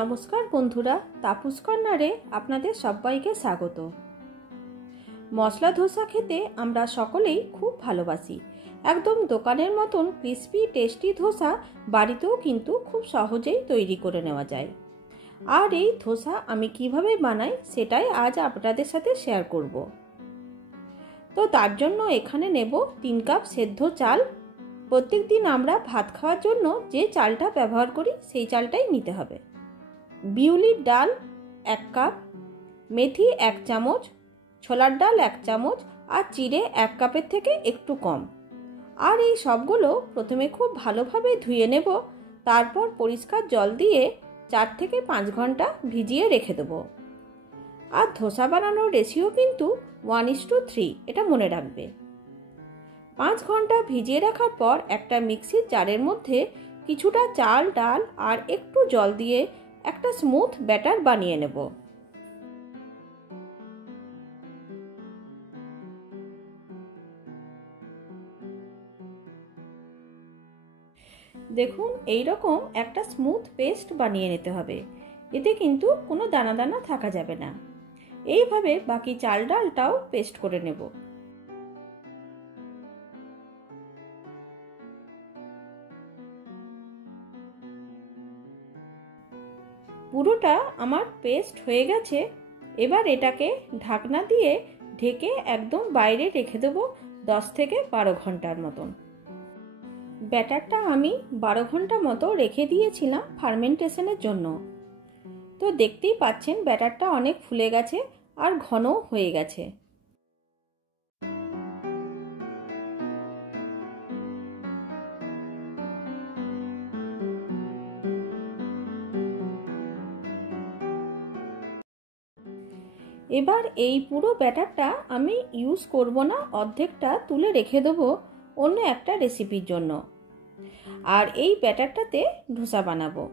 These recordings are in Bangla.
নমস্কার বন্ধুরা, তাপস কর্নারে আপনাদের সবাইকে স্বাগত। মশলা ধোসা খেতে আমরা সকলেই খুব ভালোবাসি। একদম দোকানের মতন ক্রিস্পি টেস্টি ধোসা বাড়িতেও কিন্তু খুব সহজেই তৈরি করে নেওয়া যায়। আর এই ধোসা আমি কিভাবে বানাই সেটাই আজ আপনাদের সাথে শেয়ার করব। তো তার জন্য এখানে নেব 3 কাপ সেদ্ধ চাল। প্রত্যেক দিন আমরা ভাত খাওয়ার জন্য যে চালটা ব্যবহার করি সেই চালটাই নিতে হবে। বিউলির ডাল 1 কাপ, মেথি 1 চামচ, ছোলার ডাল 1 চামচ আর চিড়ে 1 কাপের থেকে একটু কম। আর এই সবগুলো প্রথমে খুব ভালোভাবে ধুয়ে নেব, তারপর পরিষ্কার জল দিয়ে 4 থেকে 5 ঘন্টা ভিজিয়ে রেখে দেব। আর ধোসা বানানোর রেশিও কিন্তু 1:3, এটা মনে রাখবে। 5 ঘন্টা ভিজিয়ে রাখার পর একটা মিক্সির জারের মধ্যে কিছুটা চাল ডাল আর একটু জল দিয়ে একটা স্মুথ ব্যাটার বানিয়ে নেব। দেখুন, এই রকম একটা স্মুথ পেস্ট বানিয়ে নিতে হবে। এতে কিন্তু কোনো দানা দানা থাকা যাবে না। এইভাবে বাকি চাল ডালটাও পেস্ট করে নেব। পুরোটা আমার পেস্ট হয়ে গেছে। এবার এটাকে ঢাকনা দিয়ে ঢেকে একদম বাইরে রেখে দেব 10 থেকে 12 ঘন্টার মতন। ব্যাটারটা আমি 12 ঘন্টা মতো রেখে দিয়েছিলাম ফার্মেন্টেশনের জন্য। তো দেখতেই পাচ্ছেন ব্যাটারটা অনেক ফুলে গেছে আর ঘনও হয়ে গেছে। এবার এই পুরো ব্যাটারটা আমি ইউজ করব না, অর্ধেকটা তুলে রেখে দেবো অন্য একটা রেসিপির জন্য। আর এই ব্যাটারটাতে ধোসা বানাবো,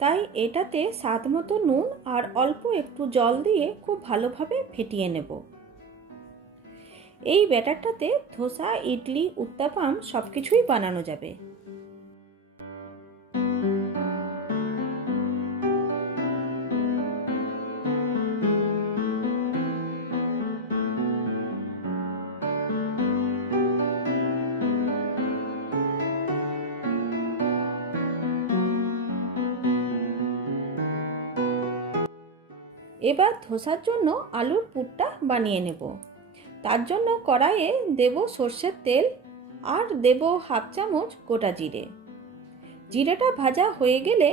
তাই এটাতে স্বাদ মতো নুন আর অল্প একটু জল দিয়ে খুব ভালোভাবে ফেটিয়ে নেব। এই ব্যাটারটাতে ধোসা, ইডলি, উত্তাপাম সব কিছুই বানানো যাবে। এবার ধোসার জন্য আলুর পুরটা বানিয়ে নেব। তার জন্য কড়াইয়ে দেব সর্ষের তেল আর দেব 1/2 চামচ গোটা জিরে। জিরেটা ভাজা হয়ে গেলে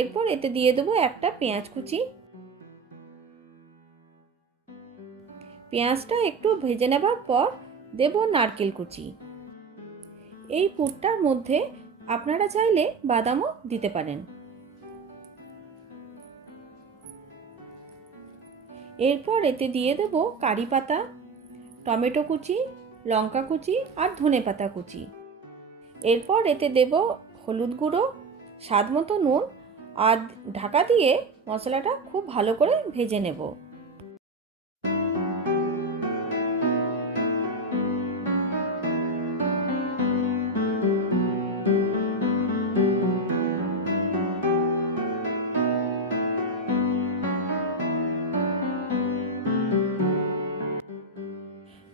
এরপর এতে দিয়ে দেব একটা পেঁয়াজ কুচি। পেঁয়াজটা একটু ভেজে নেবার পর দেব নারকেল কুচি। এই পুরটার মধ্যে আপনারা চাইলে বাদামও দিতে পারেন। এরপর এতে দিয়ে দেব কারি পাতা, টমেটো কুচি, লঙ্কা কুচি আর ধনে পাতা কুচি। এরপর এতে দেব হলুদ গুঁড়ো, স্বাদ মতো নুন আর ঢাকা দিয়ে মশলাটা খুব ভালো করে ভেজে নেব।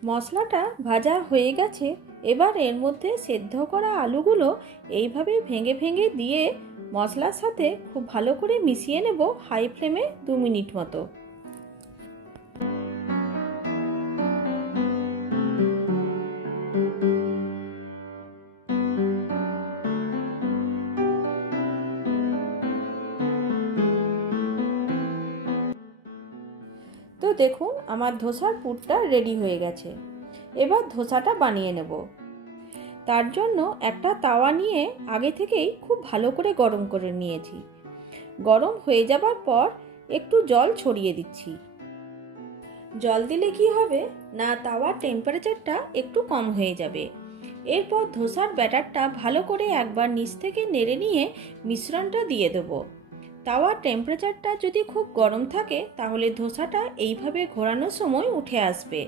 মশলাটা ভাজা হয়ে গেছে। এবার এর মধ্যে সেদ্ধ করা আলুগুলো এইভাবে ভেঙে ভেঙে দিয়ে মশলার সাথে খুব ভালো করে মিশিয়ে নেব হাই ফ্লেমে 2 মিনিট মতো। তো দেখুন, আমার ধোসার পুরটা রেডি হয়ে গেছে। এবার ধোসাটা বানিয়ে নেব। তার জন্য একটা তাওয়া নিয়ে আগে থেকেই খুব ভালো করে গরম করে নিয়েছি। গরম হয়ে যাবার পর একটু জল ছড়িয়ে দিচ্ছি। জল দিলে কি হবে না, তাওয়ার টেম্পারেচারটা একটু কম হয়ে যাবে। এরপর ধোসার ব্যাটারটা ভালো করে একবার নিচ থেকে নেড়ে নিয়ে মিশ্রণটা দিয়ে দেবো। তাওয়ার টেম্পারেচারটা যদি খুব গরম থাকে তাহলে ধোসাটা এইভাবে ঘোরানোর সময় উঠে আসবে।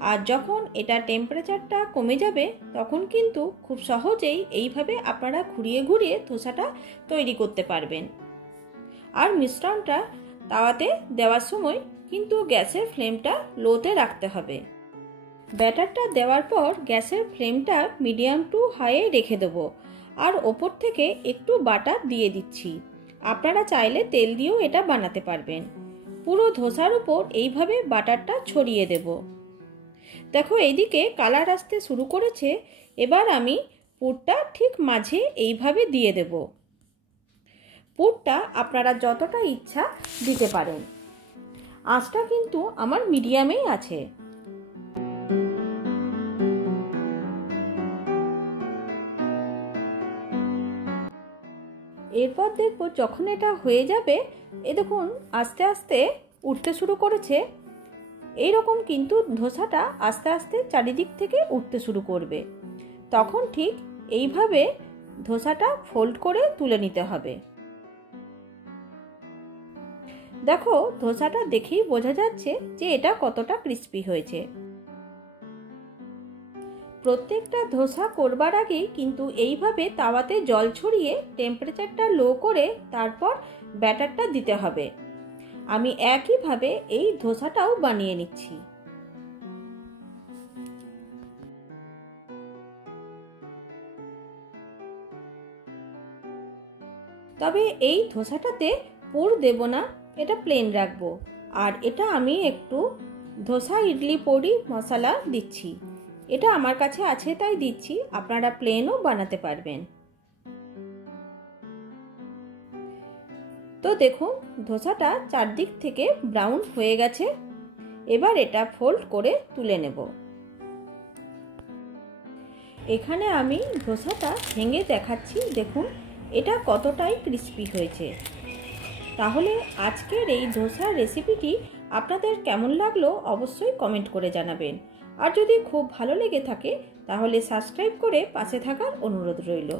আর যখন এটা টেম্পারেচারটা কমে যাবে তখন কিন্তু খুব সহজেই এইভাবে আপনারা ঘুরিয়ে ঘুরিয়ে ধোসাটা তৈরি করতে পারবেন। আর মিশ্রণটা তাওয়াতে দেওয়ার সময় কিন্তু গ্যাসের ফ্লেমটা লোতে রাখতে হবে। ব্যাটারটা দেওয়ার পর গ্যাসের ফ্লেমটা মিডিয়াম টু হাইয়ে রেখে দেবো। আর ওপর থেকে একটু বাটার দিয়ে দিচ্ছি। আপনারা চাইলে তেল দিয়েও এটা বানাতে পারবেন। পুরো ধোসার উপর এইভাবে বাটারটা ছড়িয়ে দেব। দেখো এইদিকে কালার আসতে শুরু করেছে। এবার আমি পুরটা ঠিক মাঝে এইভাবে দিয়ে দেব। পুরটা আপনারা যতটা ইচ্ছা দিতে পারেন। আঁচটা কিন্তু আমার মিডিয়ামেই আছে। এরপর দেখব যখন এটা হয়ে যাবে, দেখুন আস্তে আস্তে উঠতে শুরু করেছে। এইরকম কিন্তু ধোসাটা আস্তে আস্তে চারিদিক থেকে উঠতে শুরু করবে। তখন ঠিক এইভাবে ধোসাটা ফোল্ড করে তুলে নিতে হবে। দেখো ধোসাটা দেখেই বোঝা যাচ্ছে যে এটা কতটা ক্রিস্পি হয়েছে। প্রত্যেকটা ধোসা করবার আগে কিন্তু এইভাবে তাওয়াতে জল ছড়িয়ে টেম্পারেচারটা লো করে তারপর ব্যাটারটা দিতে হবে। আমি একইভাবে এই ধোসাটাও বানিয়ে নিচ্ছি। তবে এই ধোসাটাতে পুর দেব না, এটা প্লেন রাখবো। আর এটা আমি একটু ধোসা ইডলি পরি মশলা দিচ্ছি। এটা আমার কাছে আছে তাই দিচ্ছি, আপনারা প্লেনও বানাতে পারবেন। তো দেখুন ধোসাটা চারদিক থেকে ব্রাউন হয়ে গেছে। এবার এটা ফোল্ড করে তুলে নেব। এখানে আমি ধোসাটা ভেঙে দেখাচ্ছি, দেখুন এটা কতটাই ক্রিস্পি হয়েছে। তাহলে আজকের এই ধোসার রেসিপিটি আপনাদের কেমন লাগলো অবশ্যই কমেন্ট করে জানাবেন। আর যদি খুব ভালো লেগে থাকে তাহলে সাবস্ক্রাইব করে পাশে থাকার অনুরোধ রইল।